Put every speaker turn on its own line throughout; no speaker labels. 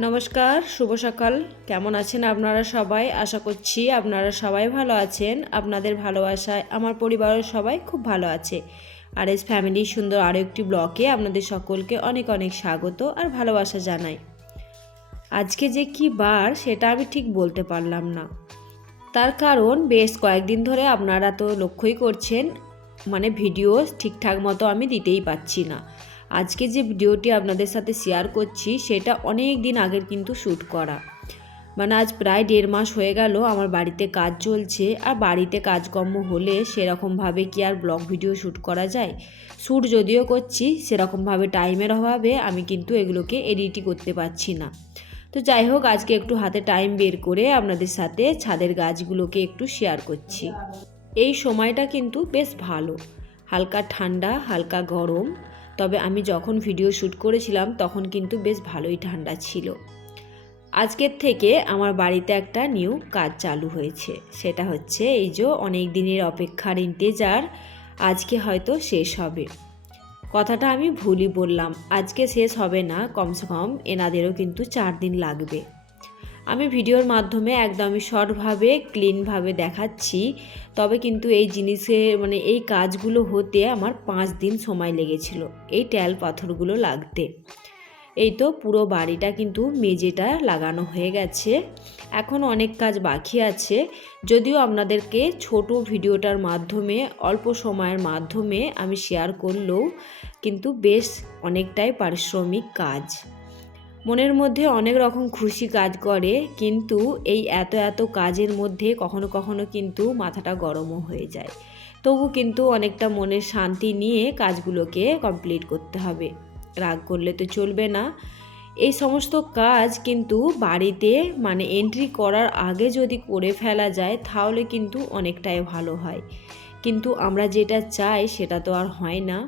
নমস্কার, শুভ সকাল। কেমন আছেন আপনারা সবাই? আশা করছি আপনারা সবাই ভালো আছেন। আপনাদের ভালোবাসায় আমার পরিবারের সবাই খুব ভালো আছে। আর এস ফ্যামিলি সুন্দর আরও একটি ব্লকে আপনাদের সকলকে অনেক অনেক স্বাগত আর ভালোবাসা জানাই। আজকে যে কি বার, সেটা আমি ঠিক বলতে পারলাম না। তার কারণ বেশ কয়েকদিন ধরে আপনারা তো লক্ষ্যই করছেন মানে ভিডিও ঠিকঠাক মতো আমি দিতেই পাচ্ছি না। আজকে যে ভিডিওটি আপনাদের সাথে শেয়ার করছি, সেটা অনেক দিন আগের কিন্তু শ্যুট করা। মানে আজ প্রায় দেড় মাস হয়ে গেল, আমার বাড়িতে কাজ চলছে, আর বাড়িতে কাজকর্ম হলে সেরকমভাবে কি আর ব্লগ ভিডিও শ্যুট করা যায়? শ্যুট যদিও করছি, সেরকমভাবে টাইমের অভাবে আমি কিন্তু এগুলোকে এডিটই করতে পারছি না। তো যাই হোক, আজকে একটু হাতে টাইম বের করে আপনাদের সাথে ছাদের গাছগুলোকে একটু শেয়ার করছি। এই সময়টা কিন্তু বেশ ভালো। হালকা ঠান্ডা, হালকা গরম তবে আমি যখন ভিডিও শ্যুট করেছিলাম, তখন কিন্তু বেশ ভালোই ঠান্ডা ছিল। আজকের থেকে আমার বাড়িতে একটা নিউ কাজ চালু হয়েছে। সেটা হচ্ছে এই যে অনেক দিনের অপেক্ষার ইন্তেজার আজকে হয়তো শেষ হবে। কথাটা আমি ভুলই বললাম, আজকে শেষ হবে না, কমসে কম এনাদেরও কিন্তু চার দিন লাগবে। আমি ভিডিওর মাধ্যমে একদমই শর্টভাবে, ক্লিনভাবে দেখাচ্ছি। তবে কিন্তু এই জিনিসের মানে এই কাজগুলো হতে আমার পাঁচ দিন সময় লেগেছিল এই ট্যাল পাথরগুলো লাগতে। এই তো পুরো বাড়িটা কিন্তু মেঝেটা লাগানো হয়ে গেছে। এখন অনেক কাজ বাকি আছে। যদিও আপনাদেরকে ছোট ভিডিওটার মাধ্যমে, অল্প সময়ের মাধ্যমে আমি শেয়ার করলেও কিন্তু বেশ অনেকটাই পারিশ্রমিক কাজ। মনের মধ্যে অনেক রকম খুশি কাজ করে, কিন্তু এই এত এত কাজের মধ্যে কখনো কখনো কিন্তু মাথাটা গরমও হয়ে যায়। তবু কিন্তু অনেকটা মনের শান্তি নিয়ে কাজগুলোকে কমপ্লিট করতে হবে। রাগ করলে তো চলবে না। এই সমস্ত কাজ কিন্তু বাড়িতে মানে এন্ট্রি করার আগে যদি করে ফেলা যায়, তাহলে কিন্তু অনেকটাই ভালো হয়। কিন্তু আমরা যেটা চাই সেটা তো আর হয় না।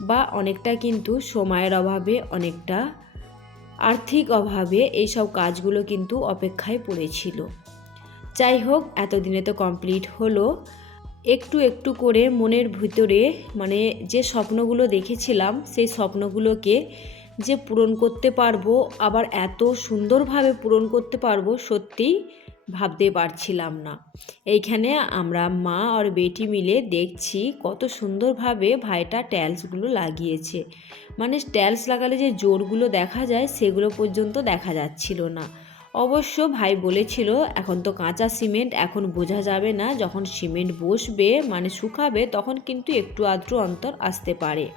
বা অনেকটা কিন্তু সময়ের অভাবে অনেকটা আর্থিক অভাবে এইসব কাজগুলো কিন্তু অপেক্ষায় পড়েছিল। যাই হোক এতদিনে তো কমপ্লিট হলো। একটু একটু করে মনের ভিতরে মানে যে স্বপ্নগুলো দেখেছিলাম, সেই স্বপ্নগুলোকে যে পূরণ করতে পারব, আবার এত সুন্দরভাবে পূরণ করতে পারব সত্যিই ভাবতে পারছিলাম না। এইখানে আমরা মা আর বেটি মিলে দেখছি কত সুন্দরভাবে ভাইটা ট্যালসগুলো লাগিয়েছে। মানে ট্যালস লাগালে যে জোরগুলো দেখা যায় সেগুলো পর্যন্ত দেখা যাচ্ছিল না। অবশ্য ভাই বলেছিল, এখন তো কাঁচা সিমেন্ট, এখন বোঝা যাবে না যখন সিমেন্ট বসবে মানে শুকাবে, তখন কিন্তু একটু আধটু অন্তর আসতে পারে।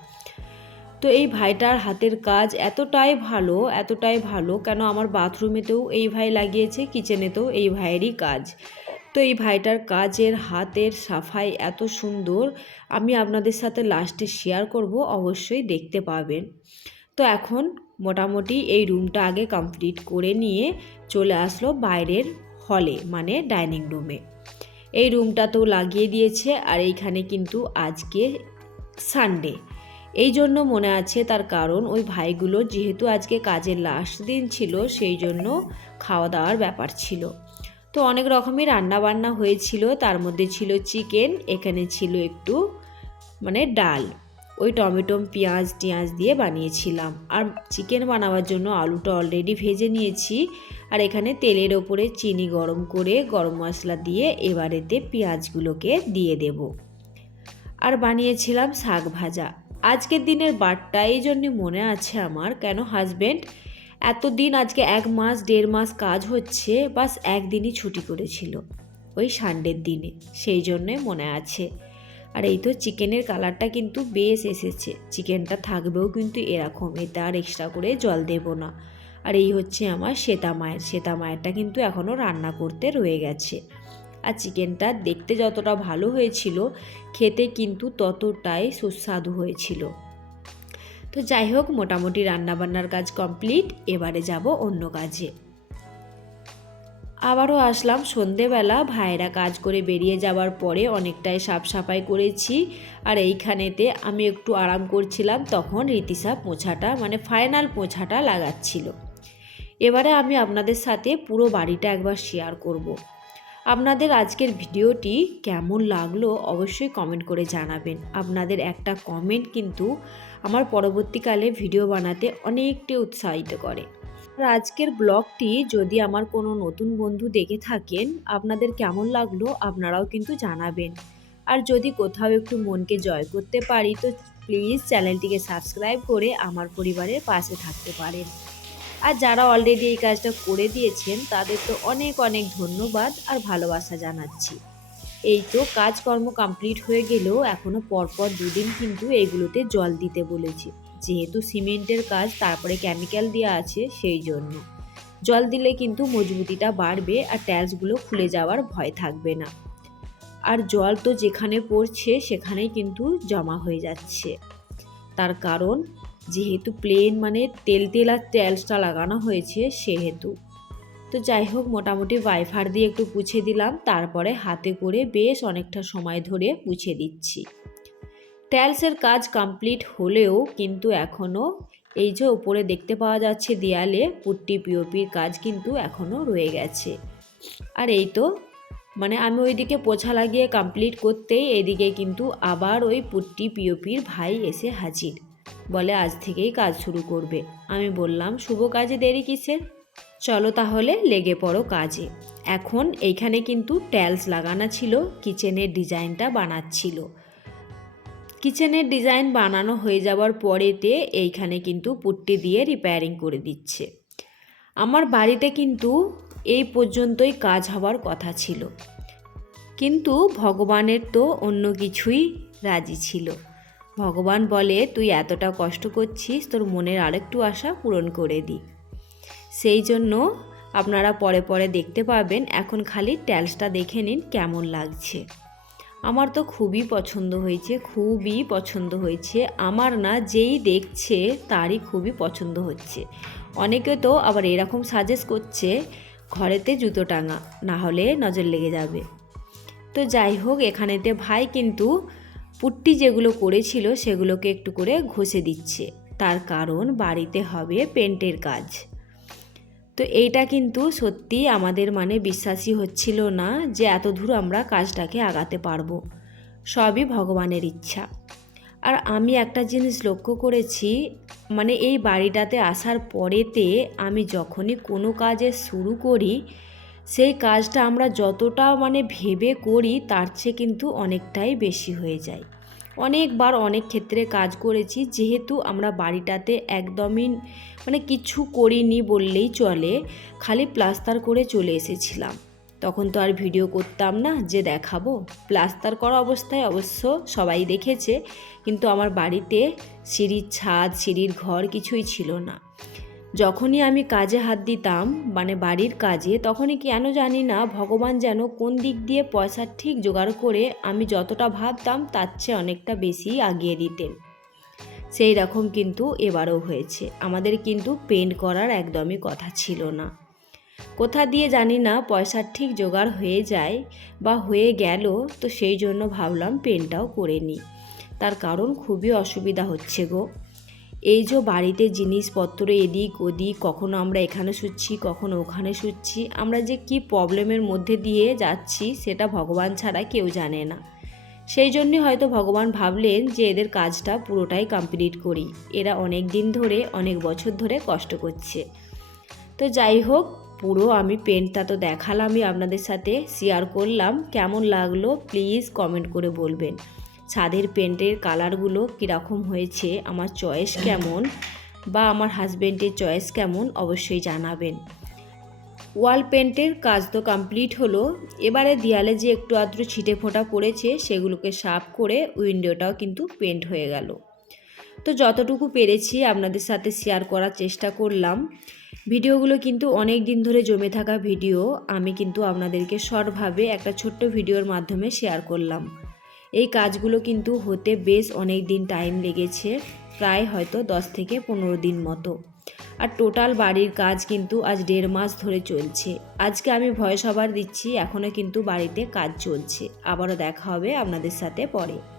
তো এই ভাইটার হাতের কাজ এতটাই ভালো এতটাই ভালো কেন আমার বাথরুমেতেও এই ভাই লাগিয়েছে, কিচেনেতেও এই ভাইয়েরই কাজ। তো এই ভাইটার কাজের হাতের সাফাই এত সুন্দর, আমি আপনাদের সাথে লাস্টে শেয়ার করব, অবশ্যই দেখতে পাবেন। তো এখন মোটামুটি এই রুমটা আগে কমপ্লিট করে নিয়ে চলে আসলো বাইরের হলে মানে ডাইনিং রুমে এই রুমটা তো লাগিয়ে দিয়েছে, আর এইখানে কিন্তু আজকে সানডে এই জন্য মনে আছে তার কারণ, ওই ভাইগুলো যেহেতু আজকে কাজের লাস্ট দিন ছিল, সেই জন্য খাওয়া দাওয়ার ব্যাপার ছিল। তো অনেক রকমই রান্না বান্না হয়েছিল, তার মধ্যে ছিল চিকেন এখানে ছিল একটু মানে ডাল। ওই টমেটো, পেঁয়াজ, টিয়াজ দিয়ে বানিয়েছিলাম। আর চিকেন বানাবার জন্য আলুটা অলরেডি ভেজে নিয়েছি। আর এখানে তেলের ওপরে চিনি গরম করে গরম মশলা দিয়ে এবারেতে পেঁয়াজগুলোকে দিয়ে দেব। আর বানিয়েছিলাম শাক ভাজা। আজকের দিনের বারটা এই জন্য মনে আছে আমার, কেন হাজব্যান্ড এতদিন আজকে এক মাস, দেড় মাস কাজ হচ্ছে, বাস একদিনই ছুটি করেছিল ওই সানডের দিনে, সেই জন্যে মনে আছে। আর এই তো চিকেনের কালারটা কিন্তু বেশ এসেছে, চিকেনটা থাকবেও কিন্তু এরকম, এতে আর এক্সট্রা করে জল দেব না। আর এই হচ্ছে আমার শ্বেতা মায়ের, শ্বেতা মায়েরটা কিন্তু এখনও রান্না করতে রয়ে গেছে। আর চিকেনটা দেখতে যতটা ভালো হয়েছিল, খেতে কিন্তু ততটাই সুস্বাদু হয়েছিল। তো যাই হোক, মোটামুটি রান্নাবান্নার কাজ কমপ্লিট, এবারে যাব অন্য কাজে। আবারও আসলাম সন্ধেবেলা, ভাইয়েরা কাজ করে বেরিয়ে যাওয়ার পরে অনেকটাই সাফ সাফাই করেছি, আর এইখানেতে আমি একটু আরাম করছিলাম, তখন রীতিসা পোছাটা মানে ফাইনাল পোছাটা লাগাচ্ছিল। এবারে আমি আপনাদের সাথে পুরো বাড়িটা একবার শেয়ার করব। আপনাদের আজকের ভিডিওটি কেমন লাগল অবশ্যই কমেন্ট করে জানাবেন। আপনাদের একটা কমেন্ট কিন্তু আমার পরবর্তীকালে ভিডিও বানাতে অনেকটি উৎসাহিত করে। আর আজকের ব্লগটি যদি আমার কোনো নতুন বন্ধু দেখে থাকেন, আপনাদের কেমন লাগল আপনারাও কিন্তু জানাবেন। আর যদি কোথাও একটু মনকে জয় করতে পারি, তো প্লিজ চ্যানেলটিকে সাবস্ক্রাইব করে আমার পরিবারের পাশে থাকতে পারেন। আর যারা অলরেডি এই কাজটা করে দিয়েছেন, তাদের তো অনেক অনেক ধন্যবাদ আর ভালোবাসা জানাচ্ছি। এই তো কাজকর্ম কমপ্লিট হয়ে গেলেও এখনও পরপর দুদিন কিন্তু এইগুলোতে জল দিতে বলেছে। যেহেতু সিমেন্টের কাজ, তারপরে কেমিক্যাল দেওয়া আছে সেই জন্য। জল দিলে কিন্তু মজবুতিটা বাড়বে আর ট্যালসগুলো খুলে যাওয়ার ভয় থাকবে না। আর জল তো যেখানে পড়ছে, সেখানেই কিন্তু জমা হয়ে যাচ্ছে। তার কারণ যেহেতু প্লেন মানে তেল তেল আর ট্যালসটা লাগানো হয়েছে সেহেতু। তো যাই হোক, মোটামুটি ওয়াইফার দিয়ে একটু পুছে দিলাম, তারপরে হাতে করে বেশ অনেকটা সময় ধরে পুছে দিচ্ছি। ট্যালসের কাজ কমপ্লিট হলেও কিন্তু এখনও এই যে ওপরে দেখতে পাওয়া যাচ্ছে দেয়ালে, পুট্টি পিওপির কাজ কিন্তু এখনও রয়ে গেছে। আর এই তো মানে আমি ওইদিকে পোছা লাগিয়ে কমপ্লিট করতেই এদিকে কিন্তু আবার ওই পুট্টি পিওপির ভাই এসে হাজির। বলে আজ থেকেই কাজ শুরু করবে। আমি বললাম, শুভ কাজে দেরি কিসের? চলো তাহলে লেগে পড়ো কাজে। এখন এইখানে কিন্তু ট্যালস লাগানো ছিল, কিচেনের ডিজাইনটা বানাচ্ছিল। কিচেনের ডিজাইন বানানো হয়ে যাওয়ার পরেতে এইখানে কিন্তু পুট্টি দিয়ে রিপেয়ারিং করে দিচ্ছে। আমার বাড়িতে কিন্তু এই পর্যন্তই কাজ হওয়ার কথা ছিল। কিন্তু ভগবানের তো অন্য কিছুই রাজি ছিল। ভগবান বলে, তুই এতটা কষ্ট করছিস, তোর মনের আরেকটু আশা পূরণ করে দিই সেই জন্য আপনারা পরে পরে দেখতে পাবেন, এখন খালি ট্যালসটা দেখে নিন কেমন লাগছে। আমার তো খুবই পছন্দ হয়েছে, খুবই পছন্দ হয়েছে। আমার না, যেই দেখছে তারই খুবই পছন্দ হচ্ছে। অনেকে তো আবার এরকম সাজেস্ট করছে, ঘরেতে জুতো টাঙা, না হলে নজর লেগে যাবে। তো যাই হোক, এখানেতে ভাই কিন্তু পুট্টি যেগুলো করেছিল সেগুলোকে একটু করে ঘষে দিচ্ছে। তার কারণ বাড়িতে হবে পেন্টের কাজ। তো এইটা কিন্তু সত্যি আমাদের মানে বিশ্বাসই হচ্ছিল না যে এত দূর আমরা কাজটাকে আগাতে পারব। সবই ভগবানের ইচ্ছা। আর আমি একটা জিনিস লক্ষ্য করেছি মানে এই বাড়িটাতে আসার পরেতে আমি যখনই কোনো কাজে শুরু করি সেই কাজটা আমরা যতটা মানে ভেবে করি, তার চেয়ে কিন্তু অনেকটাই বেশি হয়ে যায়। অনেকবার অনেক ক্ষেত্রে কাজ করেছি, যেহেতু আমরা বাড়িটাতে একদমই মানে কিছু করিনি বললেই চলে, খালি প্লাস্টার করে চলে এসেছিলাম। তখন তো আর ভিডিও করতাম না যে দেখাবো। প্লাস্টার করা অবস্থায় অবশ্য সবাই দেখেছে, কিন্তু আমার বাড়িতে সিঁড়ির ছাদ, সিঁড়ির ঘর কিছুই ছিল না। যখনই আমি কাজে হাত দিতাম মানে বাড়ির কাজে, তখনই কেন জানি না ভগবান যেন কোন দিক দিয়ে পয়সা ঠিক জোগাড় করে আমি যতটা ভাবতাম তার চেয়ে অনেকটা বেশি আগিয়ে দিতেন। সেই রকম কিন্তু এবারও হয়েছে। আমাদের কিন্তু পেন্ট করার একদমই কথা ছিল না। কোথা দিয়ে জানি না পয়সার ঠিক জোগাড় হয়ে যায় বা হয়ে গেল, তো সেই জন্য ভাবলাম পেনটাও করে নিই। তার কারণ খুবই অসুবিধা হচ্ছে গো। এই যে বাড়িতে জিনিসপত্র এদিক ওদিক, কখনো আমরা এখানে শুচ্ছি, কখনো ওখানে শুচ্ছি, আমরা যে কি প্রবলেমের মধ্যে দিয়ে যাচ্ছি সেটা ভগবান ছাড়া কেউ জানে না। সেই জন্যে হয়তো ভগবান ভাবলেন যে এদের কাজটা পুরোটাই কমপ্লিট করি। এরা অনেক দিন ধরে, অনেক বছর ধরে কষ্ট করছে। তো যাই হোক, পুরো আমি পেনটা তো দেখালামই আপনাদের সাথে শেয়ার করলাম। কেমন লাগল? প্লিজ কমেন্ট করে বলবেন। ছাদের পেন্টের কালারগুলো কীরকম হয়েছে, আমার চয়েস কেমন বা আমার হাজব্যান্ডের চয়েস কেমন অবশ্যই জানাবেন। ওয়াল পেন্টের কাজ তো কমপ্লিট হলো, এবারে দেয়ালে যে একটু আদ্র ছিটে ফোঁটা পড়েছে, সেগুলোকে সাফ করে উইন্ডোটাও কিন্তু পেন্ট হয়ে গেল। তো যতটুকু পেরেছি আপনাদের সাথে শেয়ার করার চেষ্টা করলাম। ভিডিওগুলো কিন্তু অনেক দিন ধরে জমে থাকা ভিডিও, আমি কিন্তু আপনাদেরকে শর্টভাবে একটা ছোট্ট ভিডিওর মাধ্যমে শেয়ার করলাম। এই কাজগুলো কিন্তু হতে বেশ অনেক দিন টাইম লেগেছে, প্রায় হয়তো দশ থেকে পনেরো দিন মতো। আর টোটাল বাড়ির কাজ কিন্তু আজ দেড় মাস ধরে চলছে। আজকে আমি ভয়েস ওভার দিচ্ছি এখনও কিন্তু বাড়িতে কাজ চলছে। আবারও দেখা হবে আপনাদের সাথে পরে।